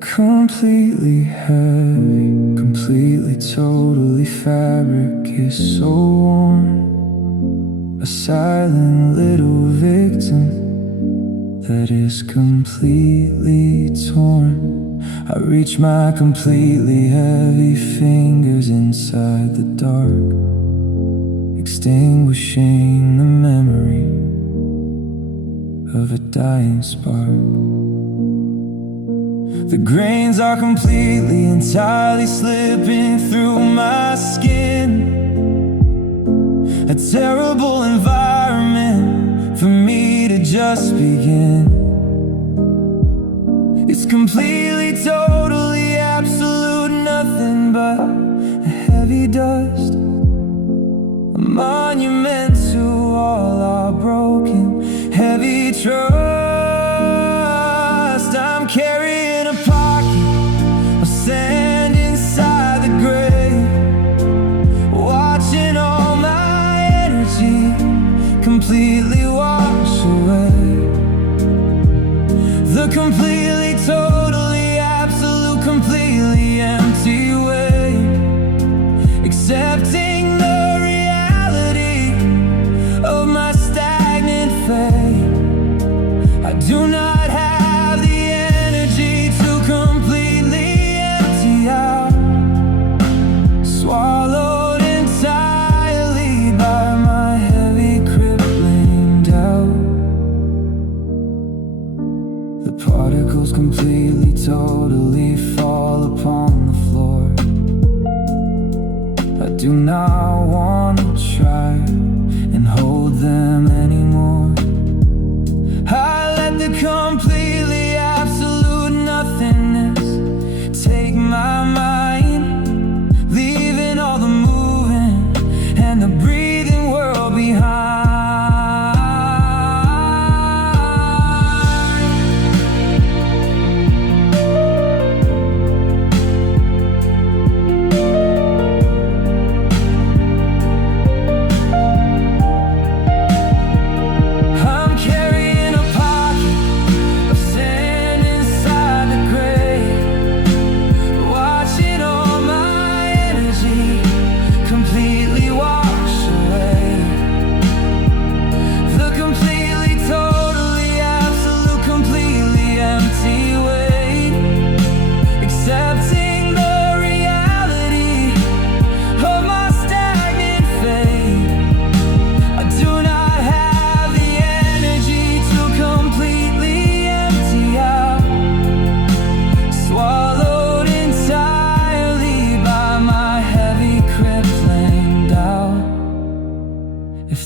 Completely heavy, completely, totally fabric is so warm. A silent little victim that is completely torn. I reach my completely heavy fingers inside the dark, extinguishing the memory of a dying spark. The grains are completely, entirely slipping through my skin. A terrible environment for me to just begin. It's completely, totally, absolute nothing but a heavy dust, a monument to all our broken, heavy trust. I'm carrying a pocket of sand inside the grave, watching all my energy completely wash away. The completely, totally, absolute, completely empty way, accepting the reality of my stagnant faith. I do not have the energy to completely empty out, swallowed entirely by my heavy, crippling doubt. The particles completely, totally fall upon the floor. I do not want to try and hold them anymore. I let the completely, absolute nothingness take my mind, leaving all the moving and the breathing world behind.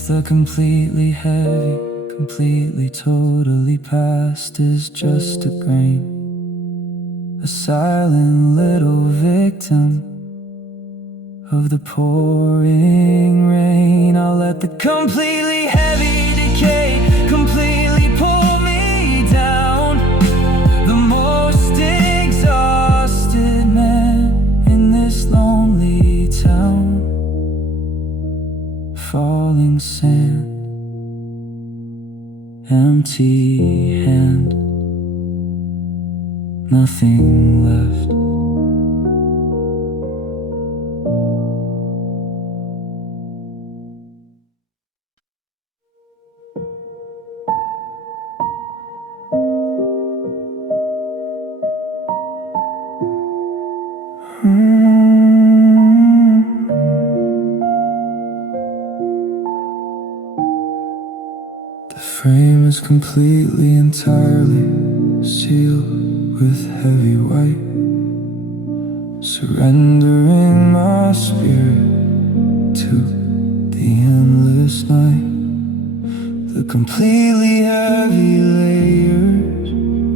The completely heavy, completely, totally past is just a grain, a silent little victim of the pouring rain. I'll let the completely heavy decay completely pull me down. The most exhausted man in this lonely town. Falling sand, empty hand, nothing left. The frame is completely, entirely sealed with heavy white, surrendering my spirit to the endless night. The completely heavy layers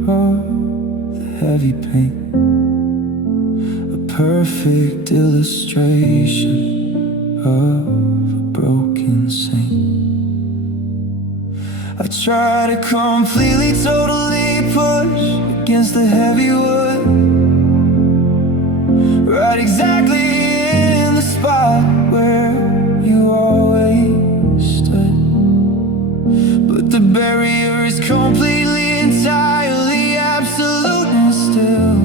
of the heavy paint, a perfect illustration of a broken saint. I try to completely, totally push against the heavy wood, right exactly in the spot where you always stood. But the barrier is completely, entirely, absolute and still.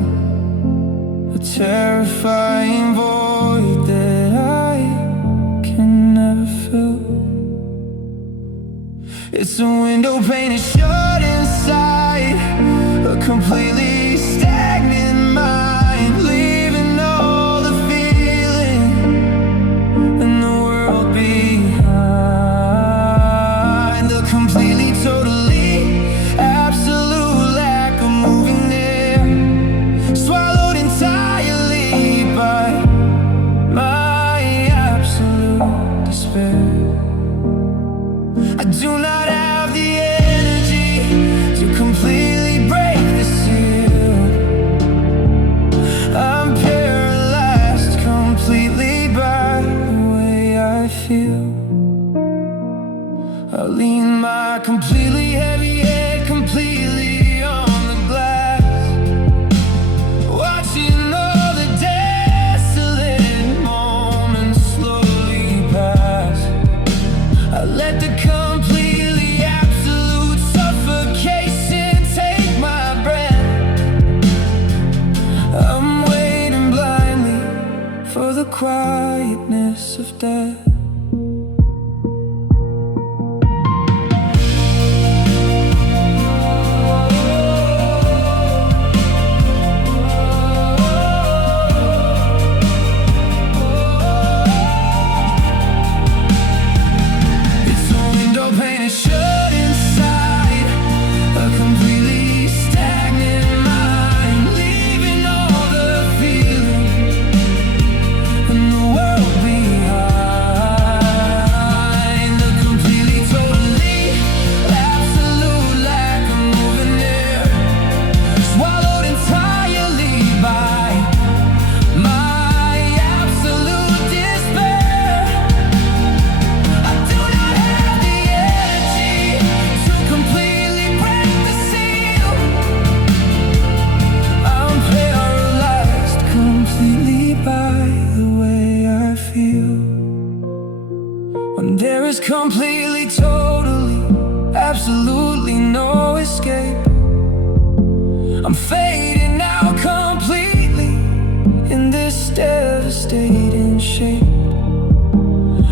quietness of death. When there is completely, totally, absolutely no escape, I'm fading now completely in this devastating shape.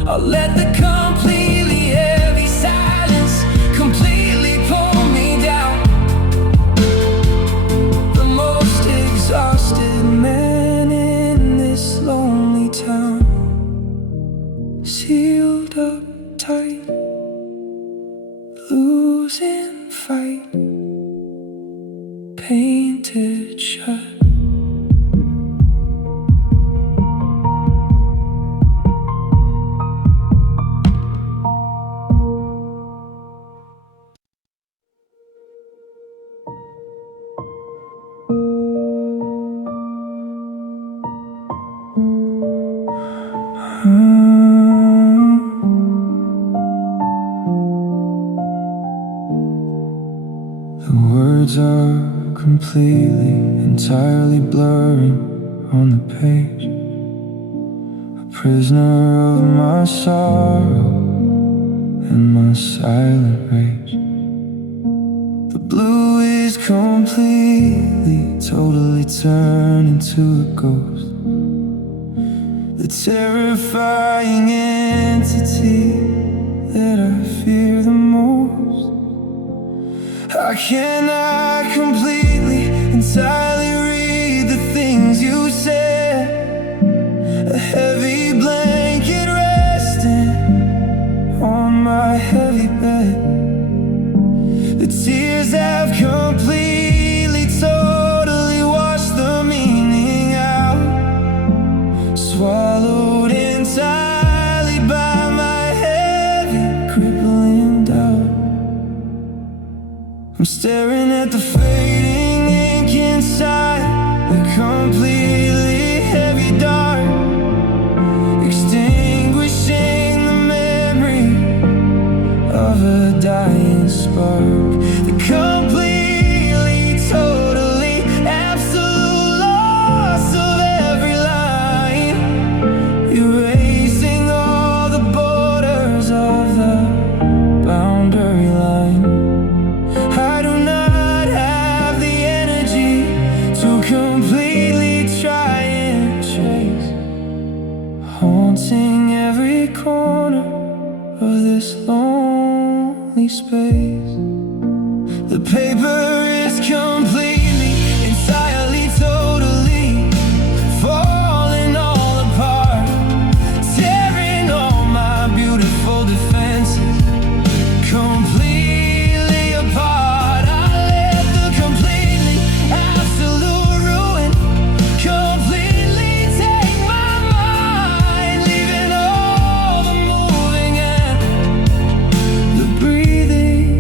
I'll let the completely heavy silence completely pull me down. The most exhausted man in this lonely town, sealed up tight, losing fight, painted shut. The words are completely, entirely blurring on the page, a prisoner of my sorrow and my silent rage. The blue is completely, totally turned into a ghost, the terrifying entity that I fear the most. I cannot completely, entirely read the things you said. A heavy blanket resting on my heavy bed. The tears have completely, totally washed the meaning out, swallowed entirely by my heavy, crippling doubt. I'm staring at the fading ink inside the completely heavy dark, extinguishing the memory of a dying spark. The completely, totally, absolute loss of every line, erasing all the borders of the boundary line. I do not have the energy to completely try and chase, haunting every corner of this lonely space. The paper is completely, entirely, totally falling all apart, tearing all my beautiful defenses completely apart. I let the completely, absolute ruin completely take my mind, leaving all the moving and the breathing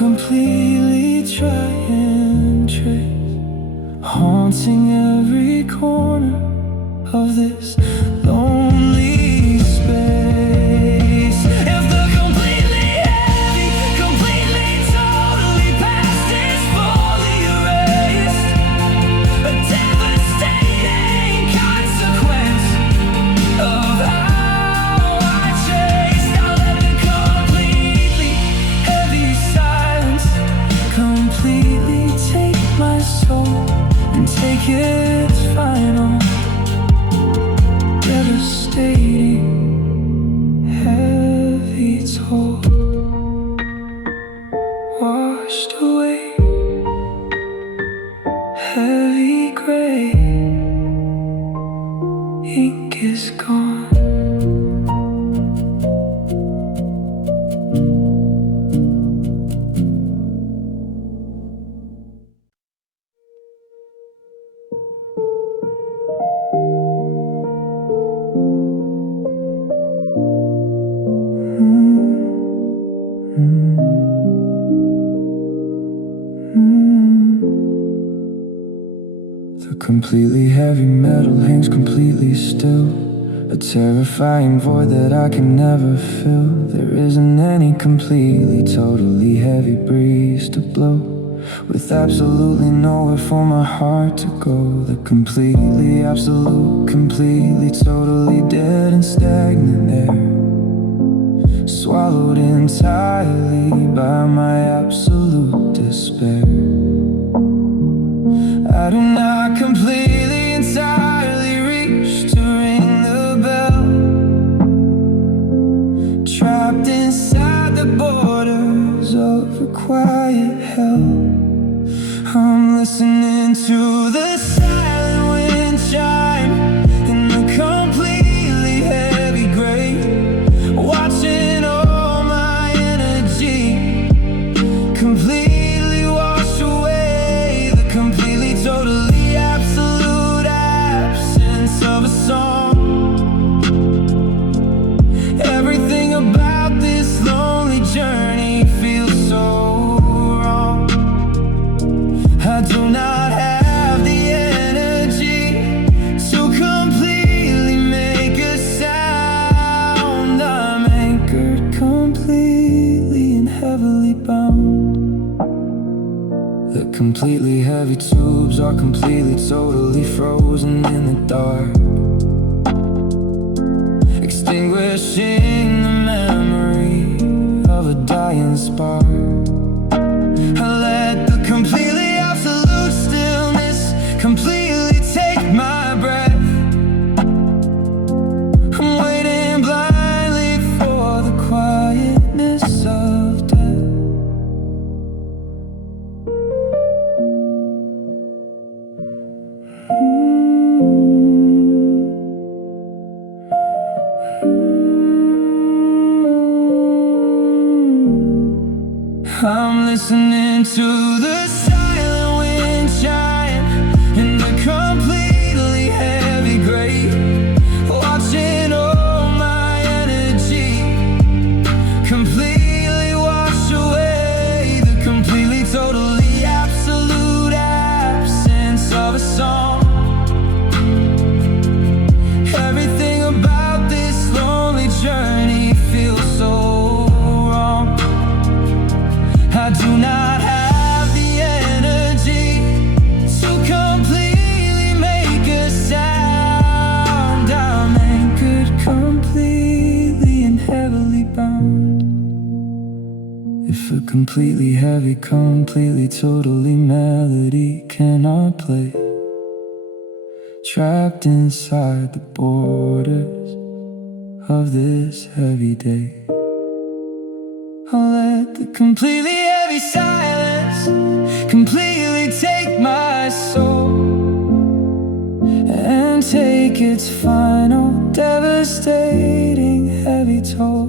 completely try and trace, haunting every corner of this lonely space. If the completely heavy, completely, totally past is fully erased, a devastating consequence of how I chased. I'll let the completely heavy silence completely take my soul and take its final devastating heavy toll. Washed away, heavy gray, ink is gone. The completely heavy metal hangs completely still, a terrifying void that I can never fill. There isn't any completely, totally heavy breeze to blow, with absolutely nowhere for my heart to go. The completely absolute, completely, totally dead and stagnant there, swallowed entirely by my absolute despair. I do not completely, entirely reach to ring the bell, trapped inside the borders of a quiet hell. I'm listening to the silent wind chime in the completely heavy grave, watching all my energy completely wash away. The completely, totally, absolute absence of a song. Everything about this lonely journey feels so wrong. I do not have the energy to completely make a sound. I'm anchored completely and heavily bound. The completely heavy tubes are completely, totally frozen in the dark, extinguishing the memory of a dying spark. I let the completely absolute stillness completely take my breath. I'm waiting blindly for the quietness of death. I'm listening to the silent wind chime in the completely heavy grave, watching all my energy completely wash away. The completely, totally, absolute absence of a song. Everything about this lonely journey feels so wrong. I do not have the energy to completely make a sound. I'm anchored completely and heavily bound. If a completely heavy, completely, totally melody cannot play, trapped inside the borders of this heavy day, I'll let the completely heavy silence completely take my soul and take its final devastating heavy toll.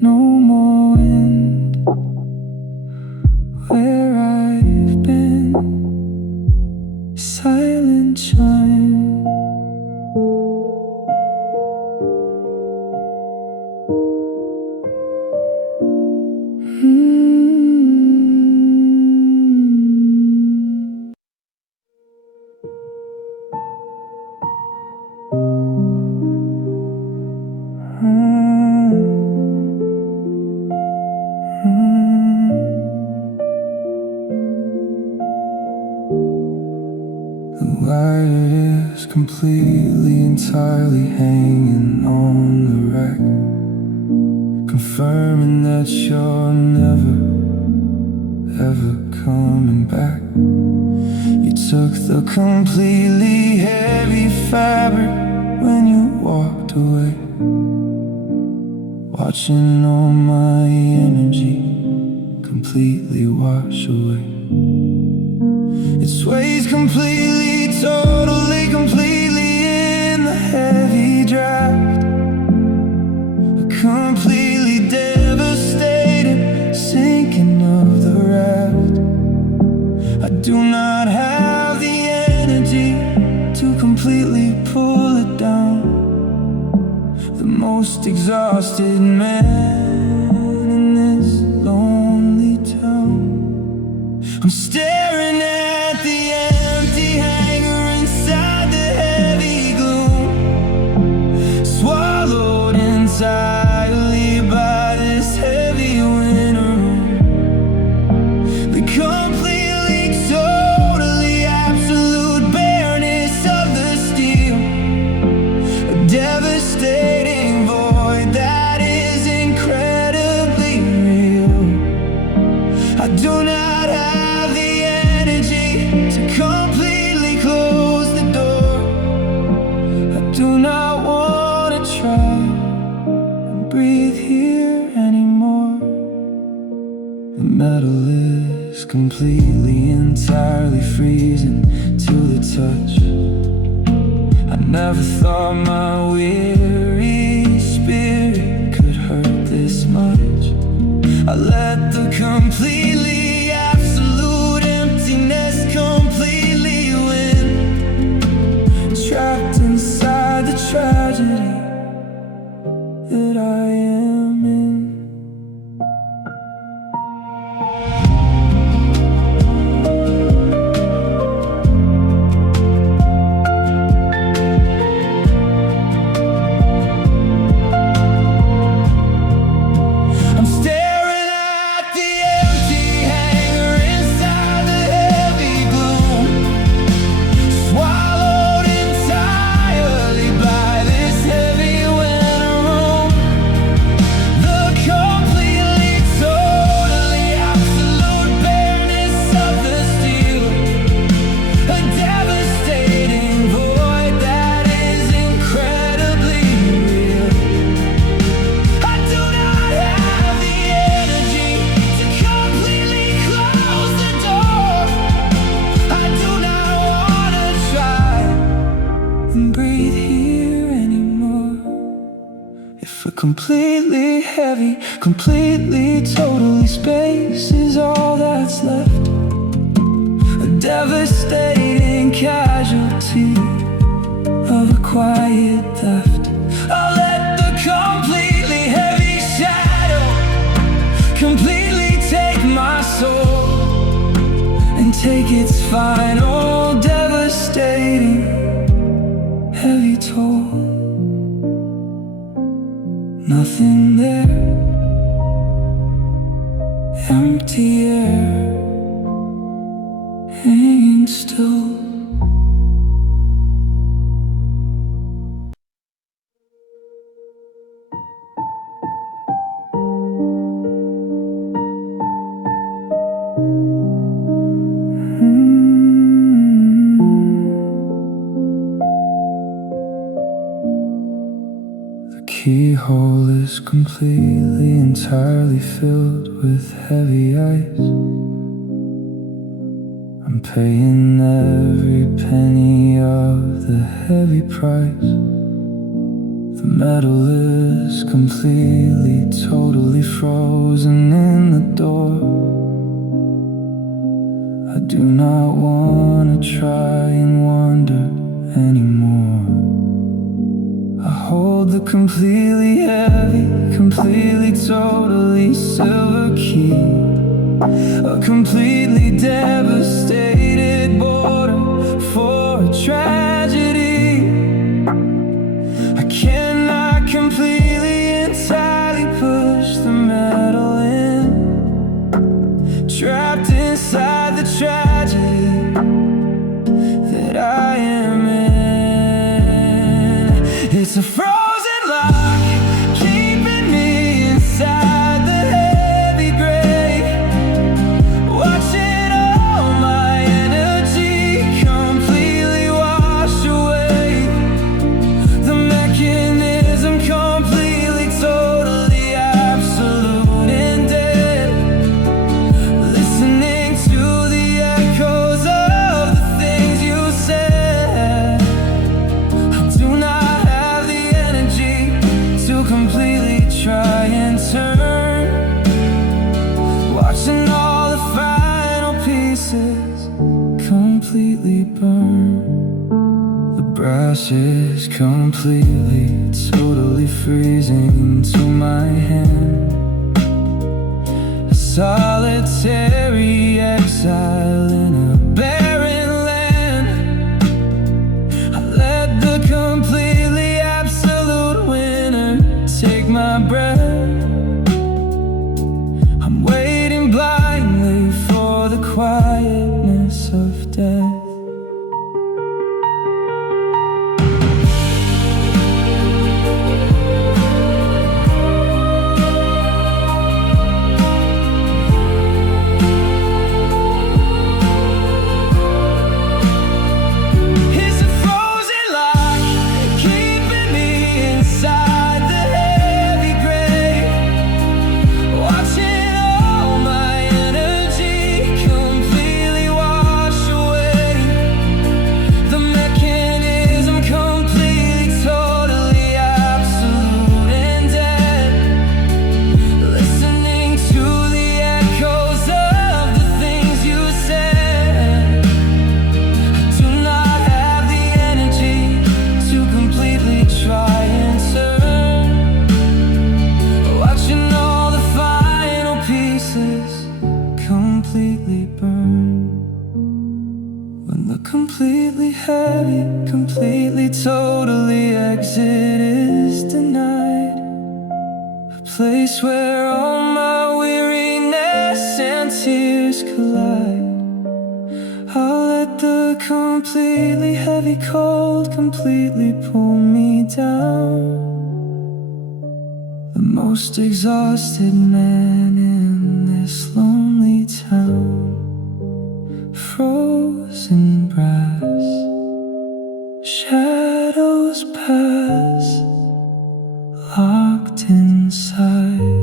No more wind where I've been, silent chime. completely, entirely hanging on the rack, confirming that you're never, ever coming back. You took the completely heavy fabric when you walked away, watching all my energy completely wash away. It sways completely, totally, completely in the heavy draft, completely devastated, sinking of the raft. I do not have the energy to completely pull it down. The most exhausted man in this lonely town. I'm staring at the empty hangar inside the heavy gloom, swallowed entirely by this heavy winter room. The completely, totally, absolute bareness of the steel, a devastating void that is incredibly real. I do not have the energy to completely close the door. I do not want to try and breathe here anymore. The metal is completely, entirely freezing to the touch. I never thought my weary spirit could hurt this much. I let the completely absolute emptiness completely win, trapped inside the tragedy that I am in. I'm staring at the empty hangar inside the heavy gloom, swallowed entirely by this heavy winter room. The completely, totally, absolute bareness of the steel, a devastating void that is incredibly real. I do not have the energy to completely close the door. I do not want to try and breathe here anymore. If a completely heavy, completely, totally space is all that's left, a devastating casualty of a quiet theft, I'll let the completely heavy shadow completely take my soul and take its final devastating heavy toll. Nothing there, empty air, hanging still. The keyhole is completely, entirely filled with heavy ice. I'm paying every penny of the heavy price. The metal is completely, totally frozen in the door. I do not want to try and wander anymore. I hold the completely heavy, completely, totally silver key, a completely devastated border for a tragedy. I cannot completely, entirely push the metal in, trapped inside the tragedy that I am in. It's a frozen lock, keeping me inside the heavy gray, watching all my energy completely wash away. The mechanism completely, totally, absolute and dead. Listening to the echoes of the things you said. I do not have the energy to completely try and turn. Watching all the final pieces completely burn. The brass is completely, totally freezing to my hand. A solitary exile in a barren land. I let the completely absolute winner take my breath. I'm waiting blindly for the quietness of death. It's a frozen lock, keeping me inside the heavy gray, watching all my energy completely wash away. The mechanism completely, totally, absolute and dead. Listening to the echoes of the things you said. I do not have the energy to completely try and turn. Watching all the final pieces completely burn. When the completely heavy, completely, totally exit is denied, a place where all my weariness and tears collide. I'll let the completely heavy cold completely pull me down. The most exhausted man in this lonely town. Frozen brass, shadows pass, locked inside.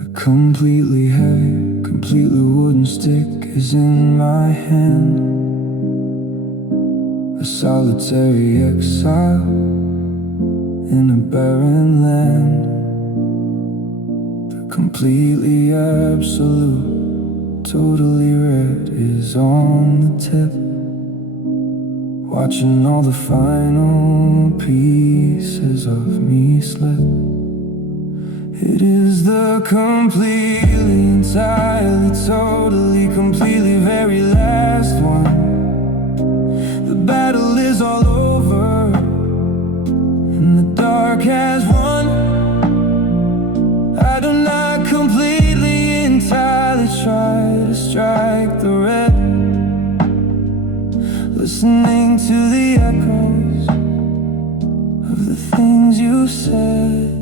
A completely heavy, completely wooden stick is in my hand. A solitary exile in a barren land. The completely absolute, totally red is on the tip, watching all the final pieces of me slip. It is the completely, entirely, totally, completely very last one. The battle is all over, and the dark has won. I do not completely, entirely try to strike the red. Listening to the echoes of the things you said.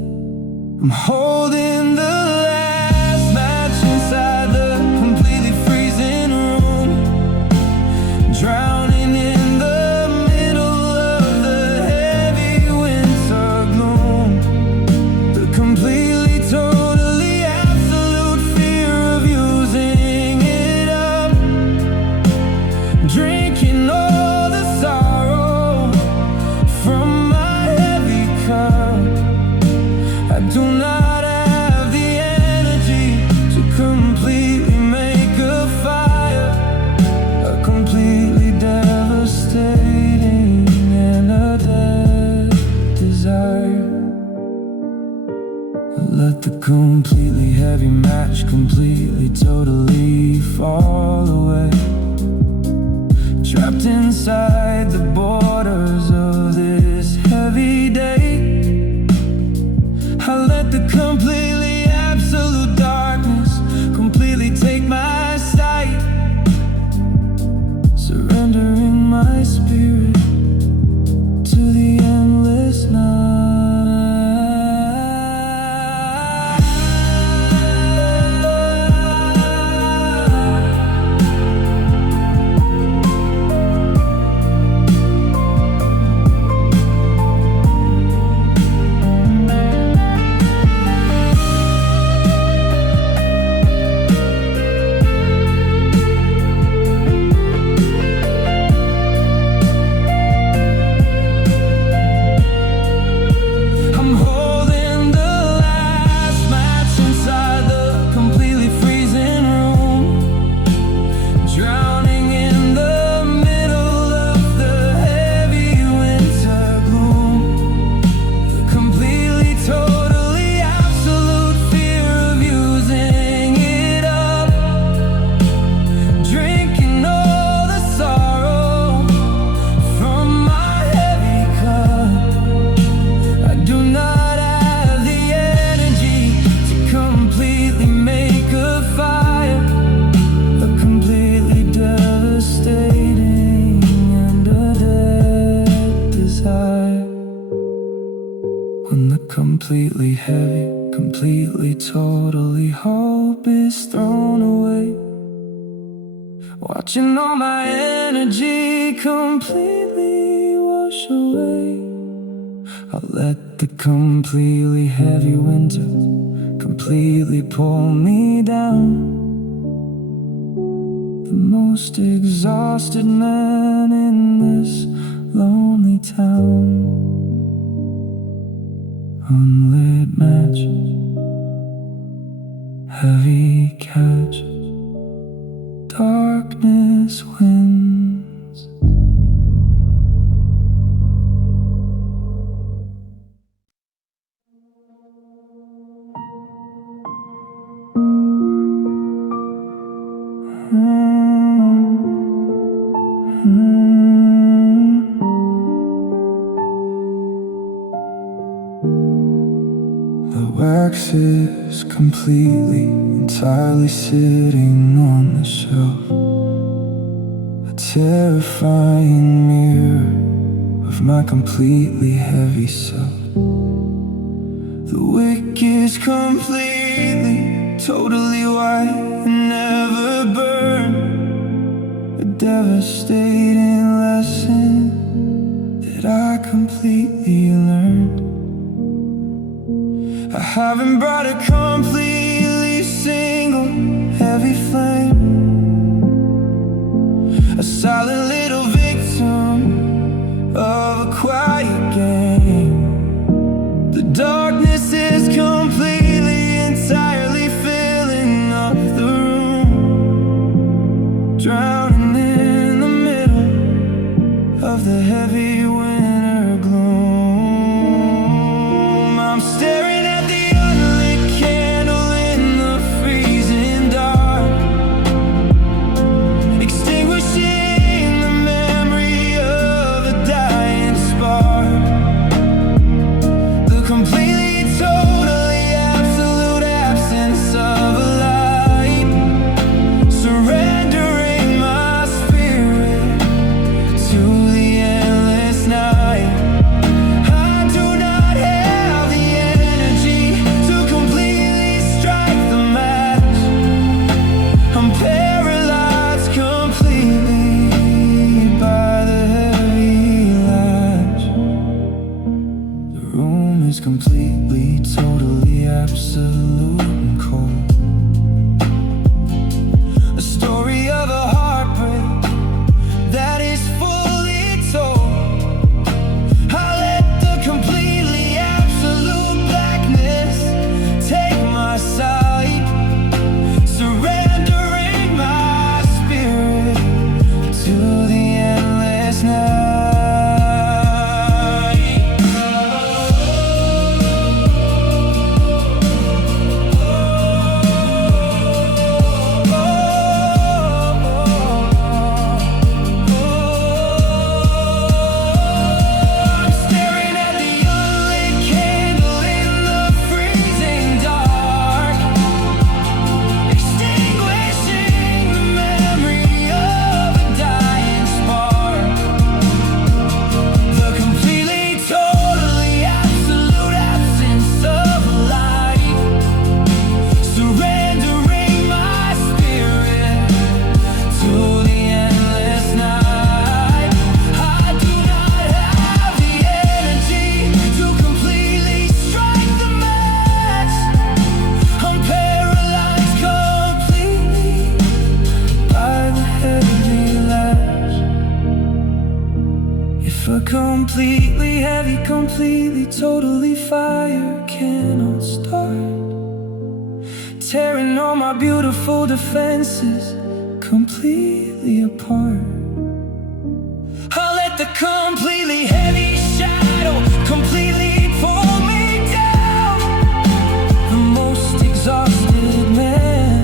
I'm holding the last match inside the completely freezing room, drowning in the middle of the heavy winter gloom. The completely, totally, absolute fear of using it up, drinking all the sorrow from my heavy cup. I do not have I let the completely heavy match completely, totally fall away. Trapped inside the borders of this heavy day. I let the completely absolute darkness completely take my sight, surrendering my spirit to the endless night. When the completely heavy, completely, totally hope is thrown away, watching all my energy completely wash away. I let the completely heavy winter completely pull me down. The most exhausted man in this lonely town. Unlit match, heavy catch, darkness wins. The wax is completely, entirely sitting on the shelf, a terrifying mirror of my completely heavy self. The wick is completely, totally white and never burned, a devastating lesson that I completely learned. I haven't brought a completely single heavy flame, a silent little victim of a quiet game. The darkness is completely, entirely filling up the room, drowning in the middle of the heavy winter gloom. I'm staring at the unlit candle completely heavy, completely, totally fire cannot start. Tearing all my beautiful defenses completely apart. I'll let the completely heavy shadow completely pull me down. The most exhausted man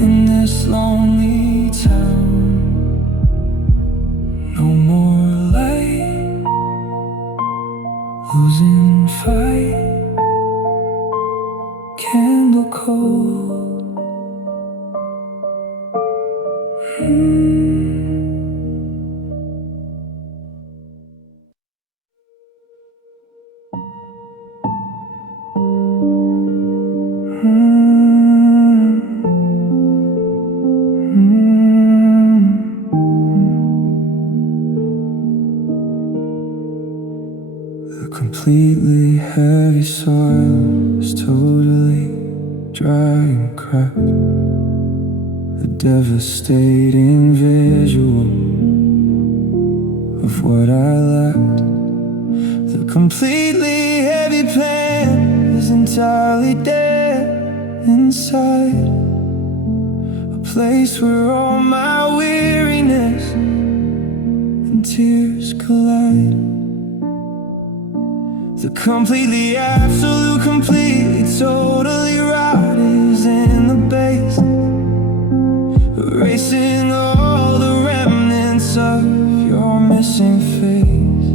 in this lonely town. No more light, losing fight, candle cold. The completely heavy soil is totally dry and cracked. A devastating visual of what I lacked. The completely heavy pan is entirely dead inside. A place where all my weariness and tears collide. The completely, absolute, completely, totally rot is in the base, erasing all the remnants of your missing face.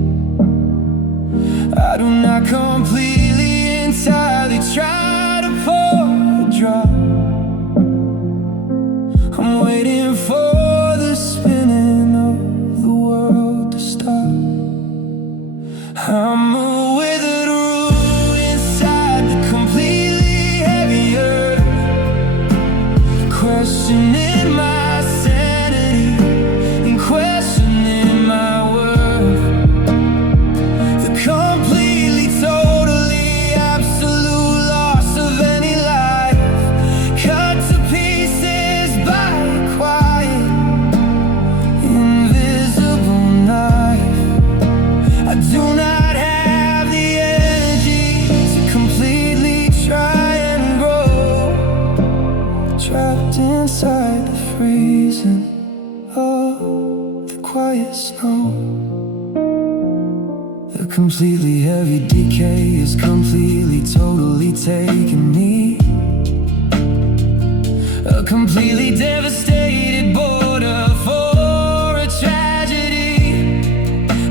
I do not completely, entirely try to pour a drop. I'm waiting for the spinning of the world to stop. I'm a withered root inside the completely heavy earth, questioning my sanity and questioning my worth. The completely, totally, absolute loss of any life, cut to pieces by a quiet, invisible knife. I do not have the energy to completely try and grow, trapped inside the freezing of the quiet snow. The completely heavy decay is completely, totally taking me. A completely devastated border for a tragedy.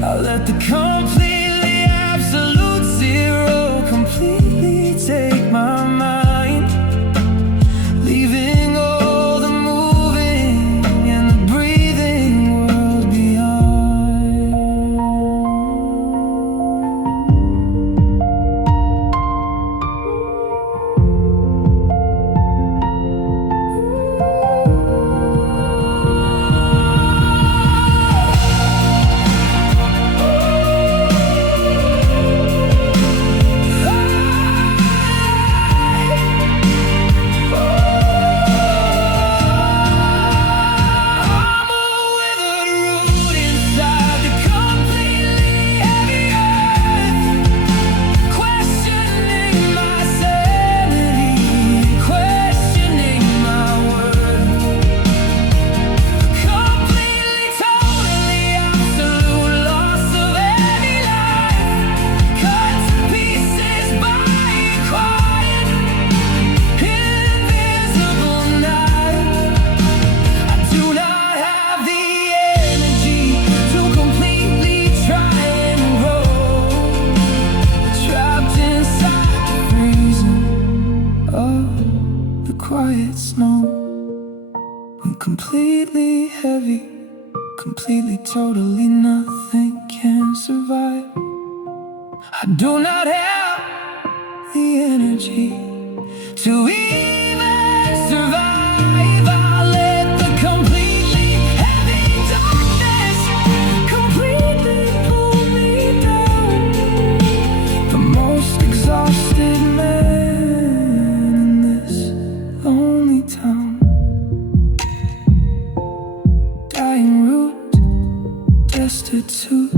I let the completely absolute zero completely take my mind, leaving all the moving and the breathing world behind. Quiet snow, when completely heavy, completely, totally nothing can survive. I do not have the energy to even survive. I let the completely heavy darkness completely pull me down. The most exhausted man in this lonely town. Dying root, destitute,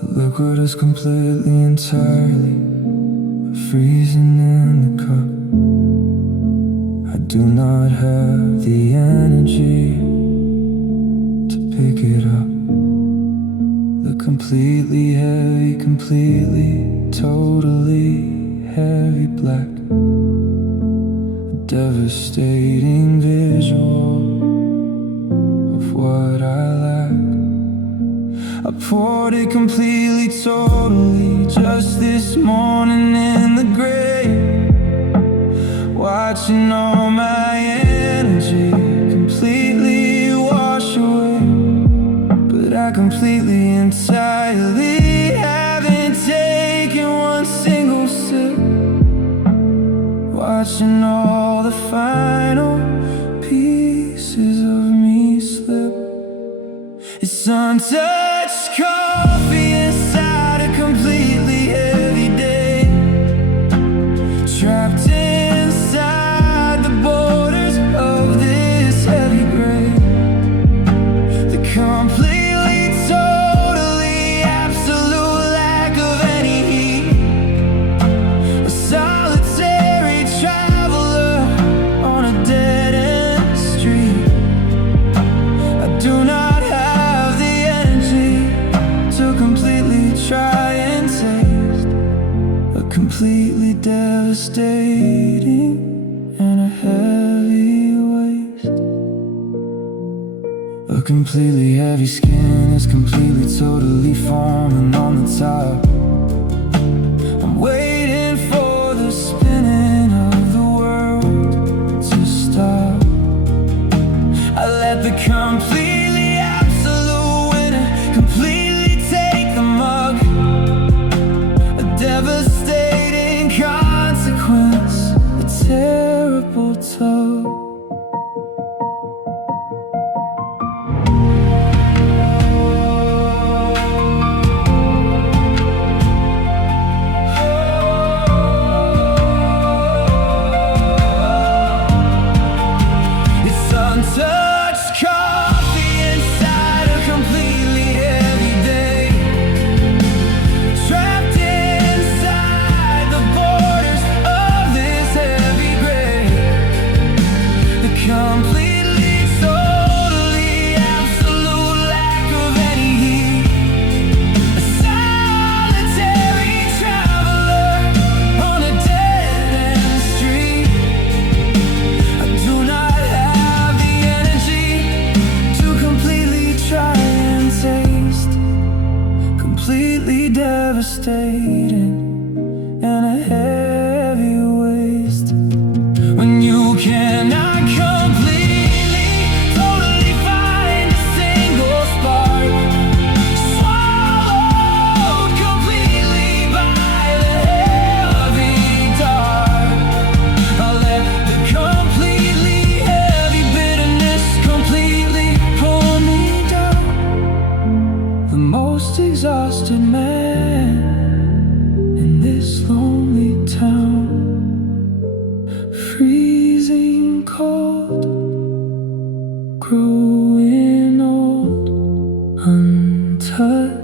The liquid is completely, entirely freezing in the cup. I do not have the energy to pick it up. The completely heavy, completely, totally heavy black. A devastating visual of what I lack. I poured it completely, totally, just this morning in the grave, watching all my energy completely wash away. But I completely, entirely haven't taken one single sip, watching all the final pieces of me slip. It's untouched coffee inside a completely heavy day, trapped inside the borders of this heavy grave. The completely, totally, absolute lack of any heat. A solitary traveler on a dead-end street. I do not have the energy to completely try and taste a completely devastating and a heavy waste. A completely heavy skin is completely, totally forming on the top. I'm waiting for the spinning of the world to stop. I let the completely absolute winner completely take the mug. A devastating consequence, a terrible tug. It's untouched coffee inside a completely heavy day, trapped inside the borders of this heavy grave. The completely, totally, absolute lack of any heat. A solitary traveler on a dead-end street. I do not have the energy to completely try and taste. Completely devastating and a heavy waste. When you cannot completely, totally find a single spark, swallowed completely by the heavy dark. I let the completely heavy bitterness completely pull me down. The most exhausted man in this lonely town, freezing cold, growing old, untouched.